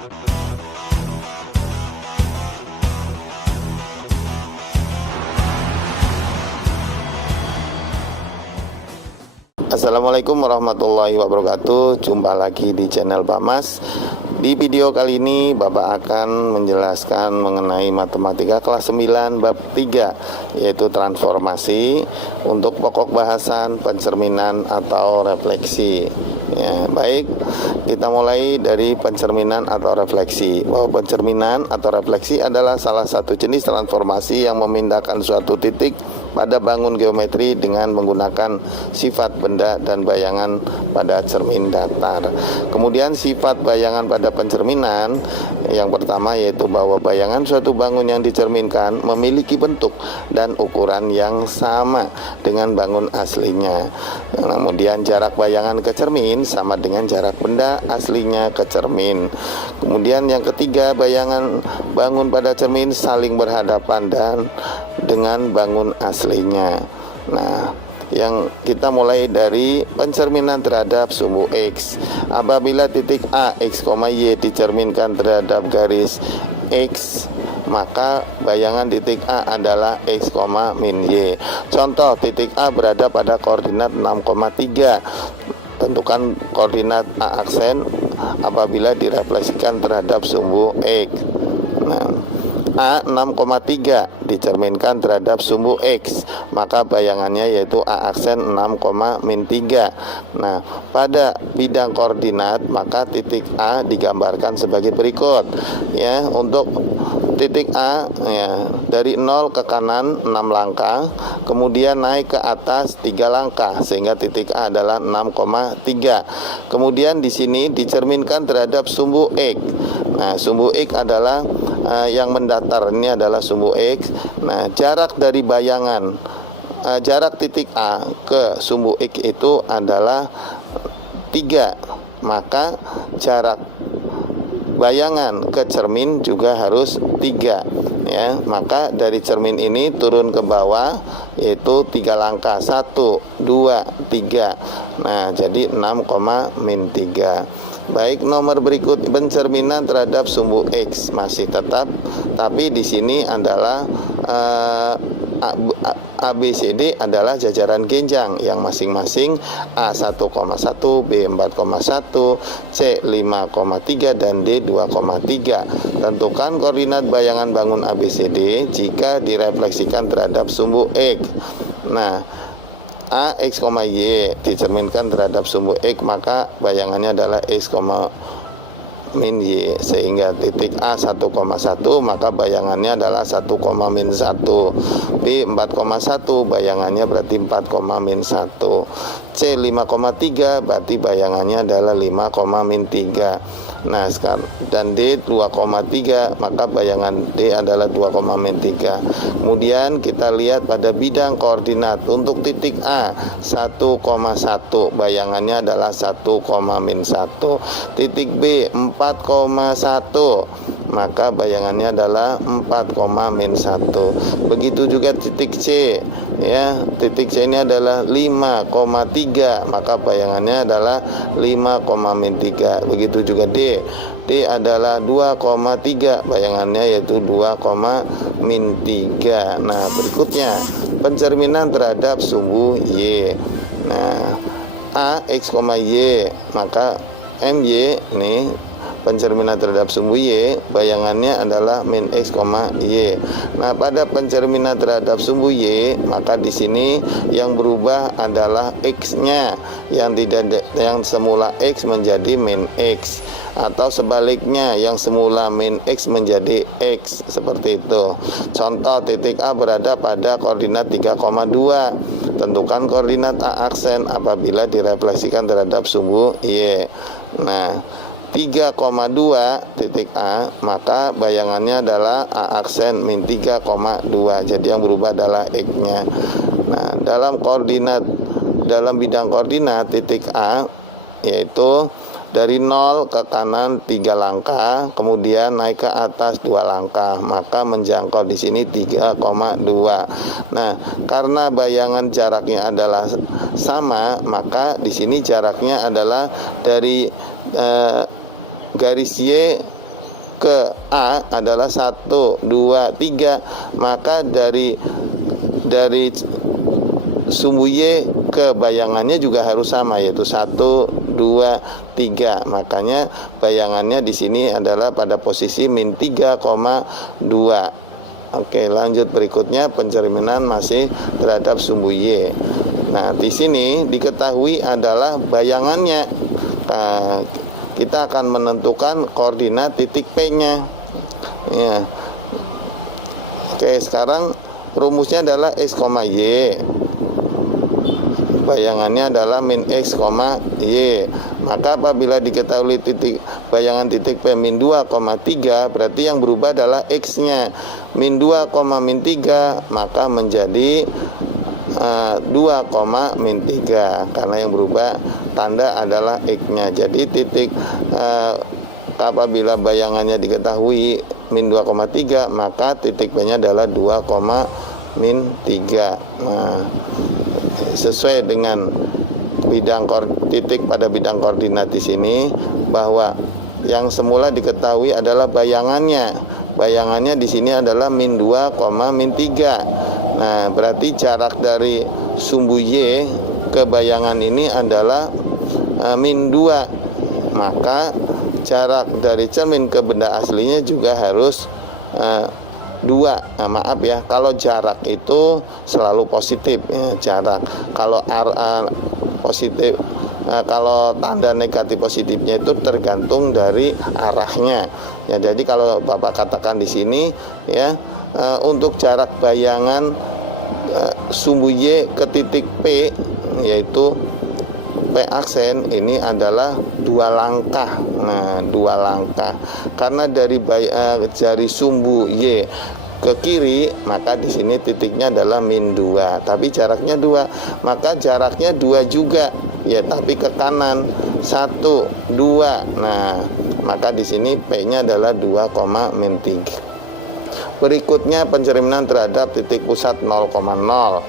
Assalamualaikum warahmatullahi wabarakatuh. Jumpa lagi di channel Pak Mas. Di video kali ini Bapak akan menjelaskan mengenai matematika kelas 9 bab 3, yaitu transformasi untuk pokok bahasan pencerminan atau refleksi. Ya, baik, kita mulai dari pencerminan atau refleksi. Bahwa pencerminan atau refleksi adalah salah satu jenis transformasi yang memindahkan suatu titik pada bangun geometri dengan menggunakan sifat benda dan bayangan pada cermin datar. Kemudian sifat bayangan pada pencerminan yang pertama yaitu bahwa bayangan suatu bangun yang dicerminkan memiliki bentuk dan ukuran yang sama dengan bangun aslinya. Kemudian jarak bayangan ke cermin sama dengan jarak benda aslinya ke cermin. Kemudian yang ketiga, bayangan bangun pada cermin saling berhadapan dan dengan bangun aslinya. Nah, yang kita mulai dari pencerminan terhadap sumbu X. Apabila titik A, X, Y dicerminkan terhadap garis X, maka bayangan titik A adalah X, min Y. Contoh, titik A berada pada koordinat 6,3. Tentukan koordinat A aksen apabila direfleksikan terhadap sumbu X. Nah, A 6,3 dicerminkan terhadap sumbu X, maka bayangannya yaitu A aksen 6,-3. Nah, pada bidang koordinat maka titik A digambarkan sebagai berikut. Ya, untuk titik A ya, dari 0 ke kanan 6 langkah, kemudian naik ke atas 3 langkah sehingga titik A adalah 6,3. Kemudian di sini dicerminkan terhadap sumbu X. Nah, sumbu X adalah yang mendatar, ini adalah sumbu X. Nah, jarak dari bayangan jarak titik A ke sumbu X itu adalah 3. Maka jarak bayangan ke cermin juga harus 3. Ya, maka dari cermin ini turun ke bawah yaitu 3 langkah, 1, 2, 3. Nah, jadi 6,-3. Baik, nomor berikut pencerminan terhadap sumbu X masih tetap, tapi di sini adalah ABCD adalah jajaran genjang yang masing-masing A 1,1, B 4,1, C 5,3 dan D 2,3. Tentukan koordinat bayangan bangun ABCD jika direfleksikan terhadap sumbu X. Nah, A, X, Y dicerminkan terhadap sumbu X, maka bayangannya adalah X, min Y, sehingga titik A 1,1 maka bayangannya adalah 1, min 1. B 4,1 bayangannya berarti 4, min 1. C 5,3 berarti bayangannya adalah 5, min 3. Nah, sekarang dan D 2,3 maka bayangan D adalah 2, min 3. Kemudian kita lihat pada bidang koordinat untuk titik A 1,1 bayangannya adalah 1, min 1. Titik B 4,1 maka bayangannya adalah 4, min 1. Begitu juga titik C, ya, titik C ini adalah 5,3 maka bayangannya adalah 5, min 3. Begitu juga D adalah 2,3 bayangannya yaitu 2, min 3. Nah, berikutnya pencerminan terhadap sumbu Y. Nah, A, X, Y maka MY nih pencerminan terhadap sumbu Y bayangannya adalah min X, Y. Nah, pada pencerminan terhadap sumbu Y maka di sini yang berubah adalah X-nya, yang semula X menjadi min X, atau sebaliknya yang semula min X menjadi X, seperti itu. Contoh, titik A berada pada koordinat 3,2. Tentukan koordinat A aksen apabila direfleksikan terhadap sumbu Y. Nah, 3,2 titik A maka bayangannya adalah A aksen min 3,2. Jadi yang berubah adalah X-nya. Nah, dalam bidang koordinat titik A yaitu dari 0 ke kanan 3 langkah, kemudian naik ke atas 2 langkah, maka menjangkau di sini 3,2. Nah, karena bayangan jaraknya adalah sama, maka di sini jaraknya adalah dari garis Y ke A adalah 1, 2, 3, maka dari sumbu Y ke bayangannya juga harus sama, yaitu 1, 2, 3. Makanya bayangannya di sini adalah pada posisi min 3,2. Oke, lanjut berikutnya pencerminan masih terhadap sumbu Y. Nah, di sini diketahui adalah bayangannya. Nah, kita akan menentukan koordinat titik P-nya. Ya. Oke, sekarang rumusnya adalah X, Y. Bayangannya adalah min X, Y. Maka apabila diketahui bayangan titik P min 2,3, berarti yang berubah adalah X-nya. Min 2, min 3, maka menjadi 2, min 3, karena yang berubah tanda adalah X-nya. Jadi apabila bayangannya diketahui min 2,3, maka titik P-nya adalah 2, min 3. Nah, sesuai dengan titik pada bidang koordinat di sini, bahwa yang semula diketahui adalah bayangannya. Bayangannya di sini adalah min 2, min 3. Nah, berarti jarak dari sumbu Y ke bayangan ini adalah min 2. Maka jarak dari cermin ke benda aslinya juga harus 2. Nah, maaf ya, kalau jarak itu selalu positif ya, jarak. Kalau positif, kalau tanda negatif positifnya itu tergantung dari arahnya. Ya, jadi kalau Bapak katakan di sini ya, untuk jarak bayangan sumbu Y ke titik P, yaitu P aksen, ini adalah 2 langkah. Nah, 2 langkah. Karena dari sumbu Y ke kiri, maka di sini titiknya adalah min 2, tapi jaraknya 2. Maka jaraknya 2 juga ya, tapi ke kanan 1, 2. Nah, maka di sini P-nya adalah 2, min 3. Berikutnya pencerminan terhadap titik pusat 0,0.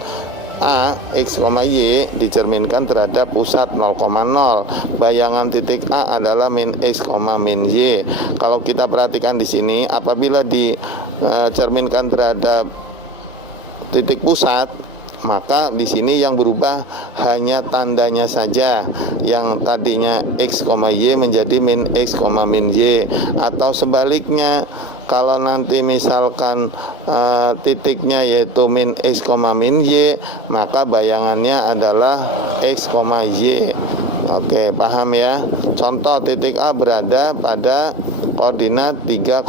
A, X, Y dicerminkan terhadap pusat 0,0. Bayangan titik A adalah min X, min Y. Kalau kita perhatikan di sini, apabila dicerminkan terhadap titik pusat, maka di sini yang berubah hanya tandanya saja. Yang tadinya X, Y menjadi min X, min Y. Atau sebaliknya, kalau nanti misalkan titiknya yaitu min X, min Y, maka bayangannya adalah X, Y. Oke, paham ya? Contoh, titik A berada pada koordinat 3,2.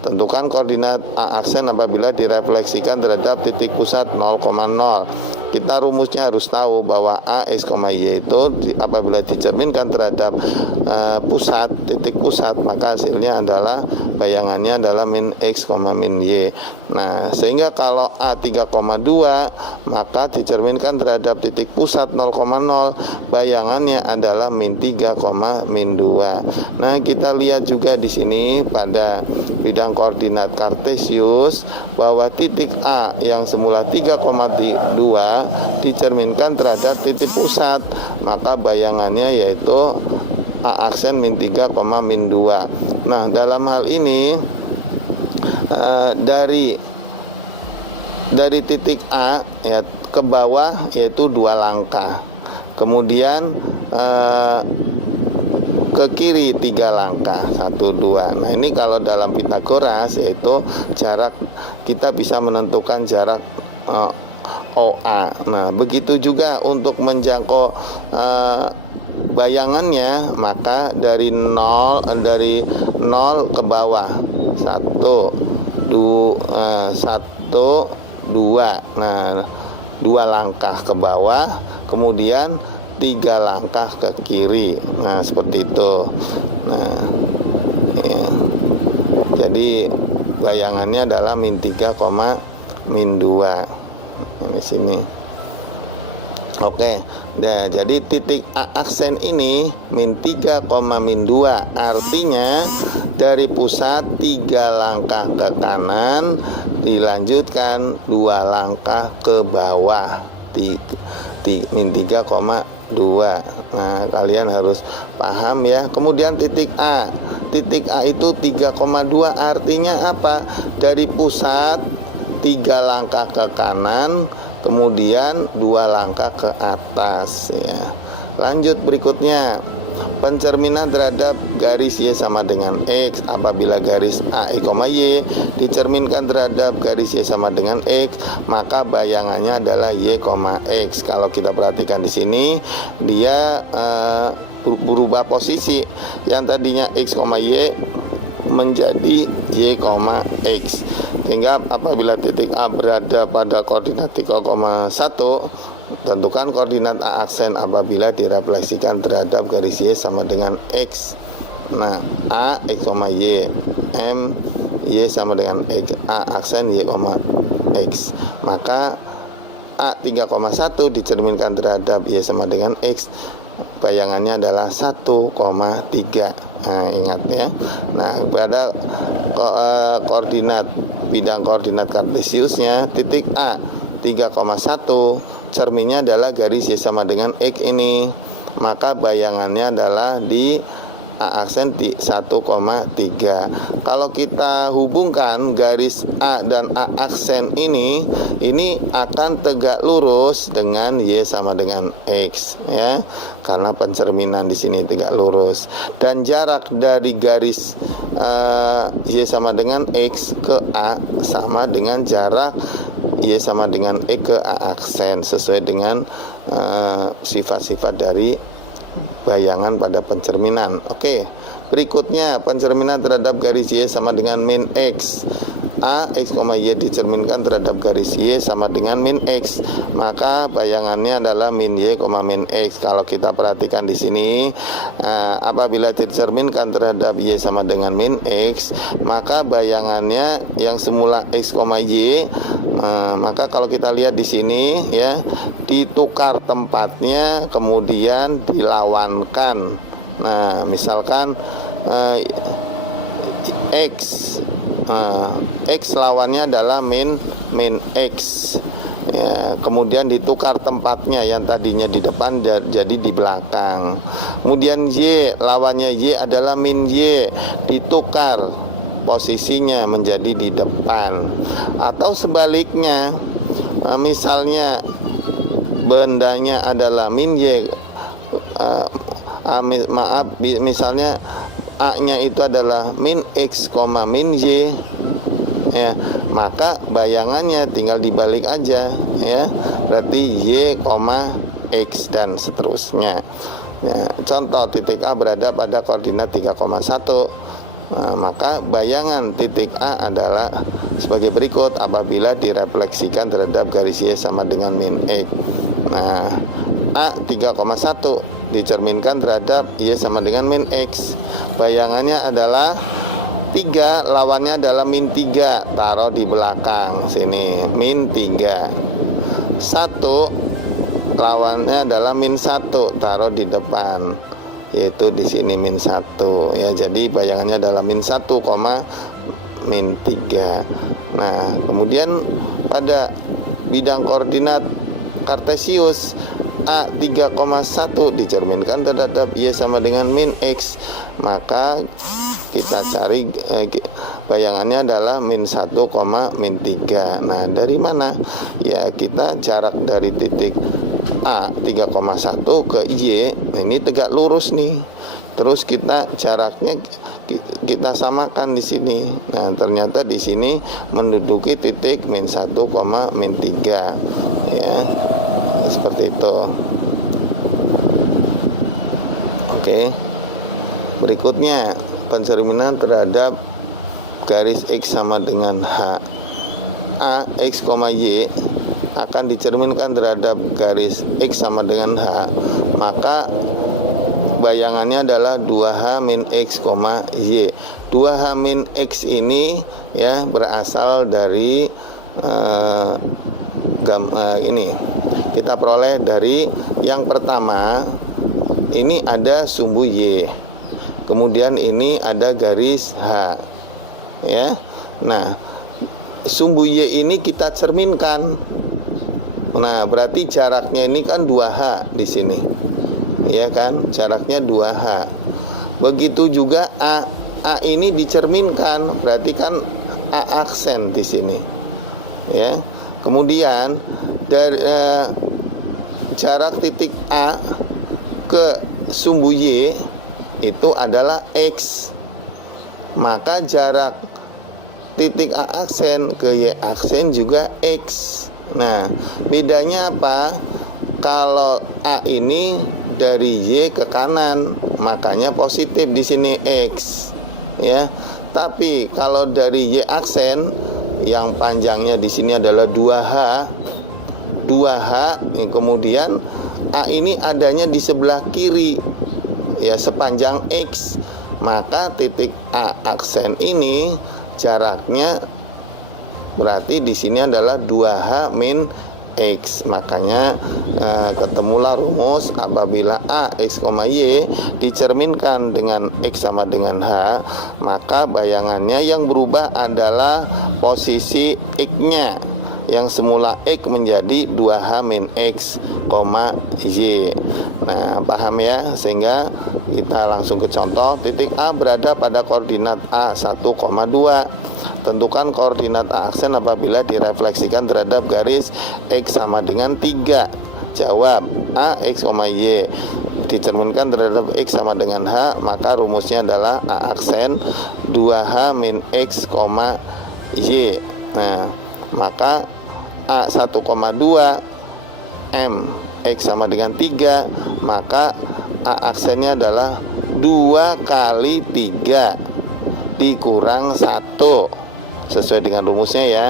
Tentukan koordinat A aksen apabila direfleksikan terhadap titik pusat 0,0. Kita rumusnya harus tahu bahwa A, X, Y itu apabila dicerminkan terhadap titik pusat, maka hasilnya adalah bayangannya adalah min X, min Y. Nah, sehingga kalau A 3,2, maka dicerminkan terhadap titik pusat 0,0, bayangannya adalah min 3, min 2. Nah, kita lihat juga di sini pada bidang koordinat kartesius bahwa titik A yang semula 3,2 dicerminkan terhadap titik pusat, maka bayangannya yaitu A aksen min 3, min 2. Nah, dalam hal ini dari titik A ya ke bawah yaitu 2 langkah. Kemudian ke kiri 3 langkah, 1, 2. Nah, ini kalau dalam Pitagoras yaitu jarak, kita bisa menentukan jarak OA. Nah, begitu juga untuk menjangkau bayangannya, maka dari 0 ke bawah 1, 2. Nah, 2 langkah ke bawah, kemudian 3 langkah ke kiri. Nah, seperti itu. Nah, ya. Jadi bayangannya adalah min 3, min 2 di sini. Oke. Nah, jadi titik A aksen ini min 3, min 2, artinya dari pusat 3 langkah ke kanan, dilanjutkan 2 langkah ke bawah, min 3,2. Nah, kalian harus paham ya. Kemudian titik A titik A itu 3,2, artinya apa? Dari pusat 3 langkah ke kanan, kemudian 2 langkah ke atas ya. Lanjut berikutnya, pencerminan terhadap garis Y sama dengan X. Apabila garis A, Y dicerminkan terhadap garis Y sama dengan X, maka bayangannya adalah Y, X. Kalau kita perhatikan di sini, dia berubah posisi. Yang tadinya X, Y menjadi Y, X. Sehingga apabila titik A berada pada koordinat 3,1, tentukan koordinat A aksen apabila direfleksikan terhadap garis Y sama dengan X. Nah, A, X, Y, M, Y sama dengan X, A aksen Y, X. Maka A 3,1 dicerminkan terhadap Y sama dengan X, bayangannya adalah 1,3. Nah, ingat ya. Nah, pada koordinat bidang koordinat kartesiusnya titik A 3,1, cerminnya adalah garis Y sama dengan X ini, maka bayangannya adalah di A aksen 1,3. Kalau kita hubungkan garis A dan A aksen ini akan tegak lurus dengan Y sama dengan X ya, karena pencerminan di sini tegak lurus, dan jarak dari garis Y sama dengan X ke A sama dengan jarak Y sama dengan E ke A aksen, sesuai dengan sifat-sifat dari bayangan pada pencerminan. Oke, berikutnya pencerminan terhadap garis Y sama dengan min X. A, X, Y dicerminkan terhadap garis Y sama dengan min X, maka bayangannya adalah min Y, min X. Kalau kita perhatikan di sini, apabila dicerminkan terhadap Y sama dengan min X, maka bayangannya yang semula X, Y, maka kalau kita lihat di sini ya, ditukar tempatnya kemudian dilawankan. Nah, misalkan X, X lawannya adalah min X ya, kemudian ditukar tempatnya, yang tadinya di depan jadi di belakang. Kemudian Y lawannya Y adalah min Y, ditukar posisinya menjadi di depan. Atau sebaliknya, misalnya bendanya adalah min Y, misalnya A nya itu adalah min X, min Y ya, maka bayangannya tinggal dibalik aja ya, berarti Y, X dan seterusnya ya. Contoh, titik A berada pada koordinat 3,1. Nah, maka bayangan titik A adalah sebagai berikut apabila direfleksikan terhadap garis Y sama dengan min X. Nah, A 3,1 dicerminkan terhadap Y sama dengan min X, bayangannya adalah 3, lawannya adalah min 3, taruh di belakang sini, min 3. 1 lawannya adalah min 1, taruh di depan, yaitu di sini min 1 ya. Jadi bayangannya adalah min 1, min 3. Nah, kemudian pada bidang koordinat kartesius, A 3,1 dicerminkan terhadap Y sama dengan min X, maka kita cari bayangannya adalah min 1, min 3. Nah, dari mana? Ya, kita jarak dari titik A 3,1 ke Y ini tegak lurus nih. Terus kita jaraknya kita samakan di sini. Nah, ternyata di sini menduduki titik min 1, min 3 ya. Seperti itu. Oke. Berikutnya, pencerminan terhadap garis X sama dengan H. A, X, Y akan dicerminkan terhadap garis X sama dengan H, maka bayangannya adalah 2H min X, Y. 2H min X ini ya berasal dari ini kita peroleh dari yang pertama, ini ada sumbu Y, kemudian ini ada garis H ya. Nah, sumbu Y ini kita cerminkan. Nah, berarti jaraknya ini kan 2H di sini. Ya kan? Jaraknya 2H. Begitu juga A A ini dicerminkan, berarti kan A aksen di sini. Ya. Kemudian dari jarak titik A ke sumbu Y itu adalah X. Maka jarak titik A aksen ke Y aksen juga X. Nah, bedanya apa? Kalau A ini dari Y ke kanan, makanya positif di sini X, ya. Tapi kalau dari Y aksen yang panjangnya di sini adalah 2H, kemudian A ini adanya di sebelah kiri, ya, sepanjang X. Maka titik A aksen ini jaraknya berarti di sini adalah 2H min X. Makanya ketemulah rumus apabila A, X, Y dicerminkan dengan X sama dengan H, maka bayangannya yang berubah adalah posisi X-nya, yang semula X menjadi 2H min X, Y. Nah, paham ya? Sehingga kita langsung ke contoh. Titik A berada pada koordinat A 1,2. Tentukan koordinat A aksen apabila direfleksikan terhadap garis X sama dengan 3. Jawab, A, X, Y dicerminkan terhadap X sama dengan H, maka rumusnya adalah A aksen 2H min X, Y. Nah, maka A 1,2 M X sama dengan 3, maka A aksennya adalah 2 kali 3 dikurang 1 sesuai dengan rumusnya, ya.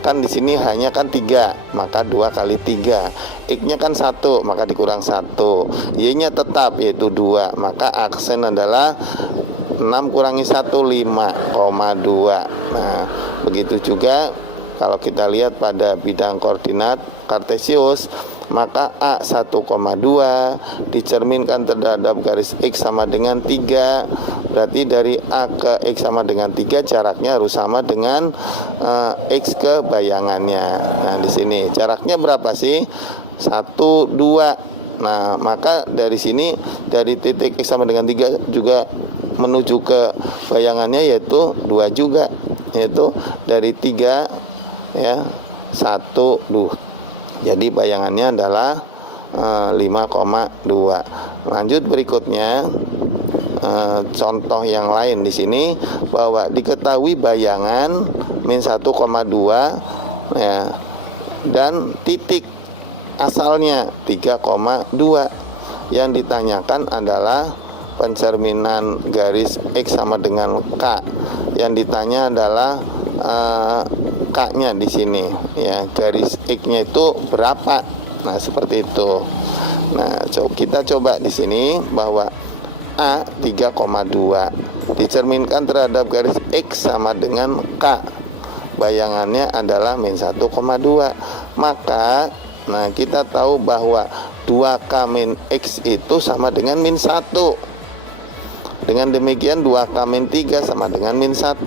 Kan di sini hanya kan 3, maka 2 kali 3. X-nya kan 1, maka dikurang 1. Y-nya tetap yaitu 2, maka aksen adalah 6 kurangi 1, 5,2. Nah, begitu juga kalau kita lihat pada bidang koordinat kartesius, maka A 1,2 dicerminkan terhadap garis X sama dengan 3. Berarti dari A ke X sama dengan 3 jaraknya harus sama dengan X ke bayangannya. Nah, di sini jaraknya berapa sih? 1, 2. Nah, maka dari sini dari titik X sama dengan 3 juga menuju ke bayangannya yaitu 2 juga, yaitu dari 3, ya, 1, 2. Jadi bayangannya adalah 5,2. Lanjut berikutnya, contoh yang lain di sini bahwa diketahui bayangan min 1,2, ya, dan titik asalnya 3,2. Yang ditanyakan adalah pencerminan garis X sama dengan K. Yang ditanya adalah K-nya di sini, ya, garis X-nya itu berapa. Nah, seperti itu. Nah, kita coba di sini bahwa A 3,2 dicerminkan terhadap garis X sama dengan K. Bayangannya adalah min 1,2. Maka kita tahu bahwa 2K min X itu sama dengan min 1. Dengan demikian 2K min 3 sama dengan min 1.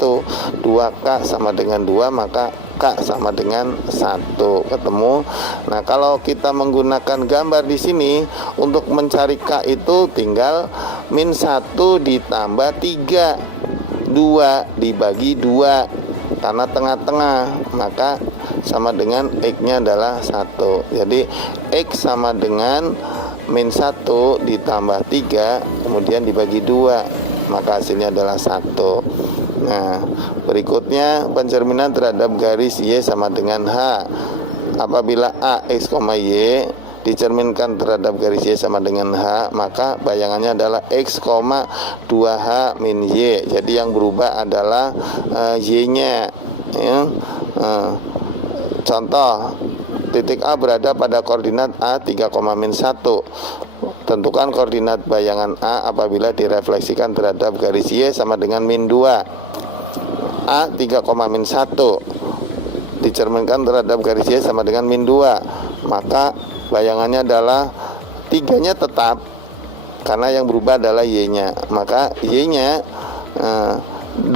2K sama dengan 2, maka K sama dengan 1. Ketemu. Nah, kalau kita menggunakan gambar di sini untuk mencari K itu tinggal min 1 ditambah 3. 2 dibagi 2 karena tengah-tengah, maka sama dengan X-nya adalah 1. Jadi X sama dengan min 1 ditambah 3 kemudian dibagi 2, maka hasilnya adalah 1. Nah, berikutnya pencerminan terhadap garis Y sama dengan H. Apabila A, X, Y dicerminkan terhadap garis Y sama dengan H, maka bayangannya adalah X, 2H min Y. Jadi yang berubah adalah Y-nya, ya. Contoh, titik A berada pada koordinat A 3,-1. Tentukan koordinat bayangan A apabila direfleksikan terhadap garis Y sama dengan min 2. A 3,-1 dicerminkan terhadap garis Y sama dengan min 2. Maka bayangannya adalah 3-nya tetap karena yang berubah adalah Y-nya. Maka Y-nya 2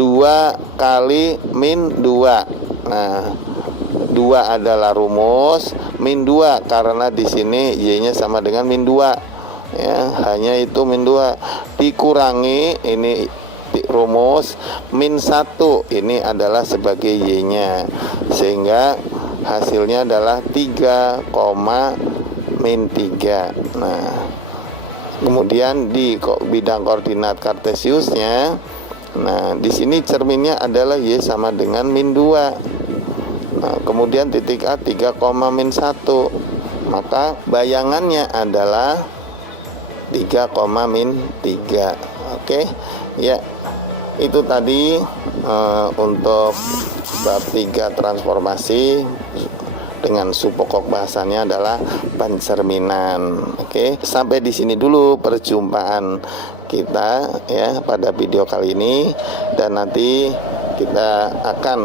kali min 2. Nah, 2 adalah rumus, min 2 karena di sini Y-nya sama dengan min 2. Ya, hanya itu min 2 dikurangi ini rumus min 1 ini adalah sebagai Y-nya, sehingga hasilnya adalah 3, min 3. Nah, kemudian di bidang koordinat kartesiusnya, nah di sini cerminnya adalah Y sama dengan min 2. Nah, kemudian titik A 3, min 1. Maka bayangannya adalah 3, min 3. Oke, ya itu tadi untuk bab 3 transformasi dengan subpokok bahasannya adalah pencerminan. Oke, sampai di sini dulu perjumpaan kita ya pada video kali ini, dan nanti kita akan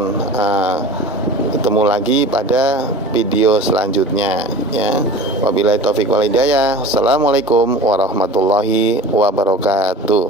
ketemu lagi pada video selanjutnya ya. Wabillahi taufik wal hidayah. Assalamualaikum warahmatullahi wabarakatuh.